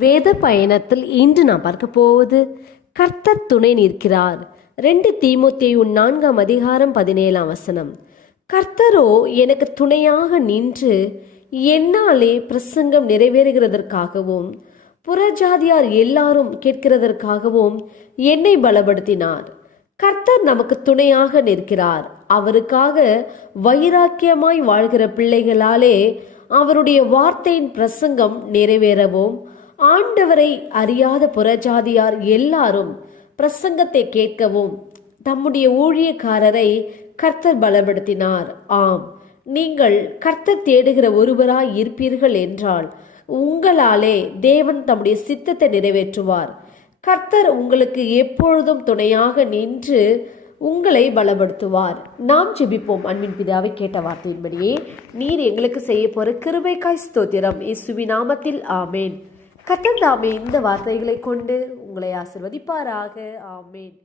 வேத பயணத்தில் இன்று நாம் பார்க்க போவது கர்த்தர் துணை நிற்கிறார். ரெண்டு தீமுத்தியும் நான்காம் அதிகாரம் பதினேழாம் வசனம். கர்த்தரோ எனக்கு துணையாக நின்று என்னாலே பிரசங்கம் நிறைவேறுகிறதற்காகவும் புறஜாதியார் எல்லாரும் கேட்கிறதற்காகவும் என்னை பலப்படுத்தினார். கர்த்தர் நமக்கு துணையாக நிற்கிறார். அவருக்காக வைராக்கியமாய் வாழ்கிற பிள்ளைகளாலே அவருடைய வார்த்தையின் பிரசங்கம் நிறைவேறவும் ஆண்டவரை அறியாத புறஜாதியார் எல்லாரும் பிரசங்கத்தை கேட்கவும் தம்முடைய ஊழியக்காரரை கர்த்தர் பலப்படுத்தினார். ஆம் நீங்கள் கர்த்தர் தேடுகிற ஒருவராய் இருப்பீர்கள் என்றால் உங்களாலே தேவன் தம்முடைய சித்தத்தை நிறைவேற்றுவார். கர்த்தர் உங்களுக்கு எப்பொழுதும் துணையாக நின்று உங்களை பலப்படுத்துவார். நாம் ஜெபிப்போம். அன்பின் பிதாவை கேட்ட வார்த்தையின்படியே நீர் எங்களுக்கு செய்ய போற கிருபைக்காய் ஸ்தோத்திரம். இயேசுவி நாமத்தில் ஆமேன். கத்தந்தாமே இந்த வார்த்தைகளை கொண்டு உங்களை ஆசிர்வதிப்பாராக. ஆமேன்.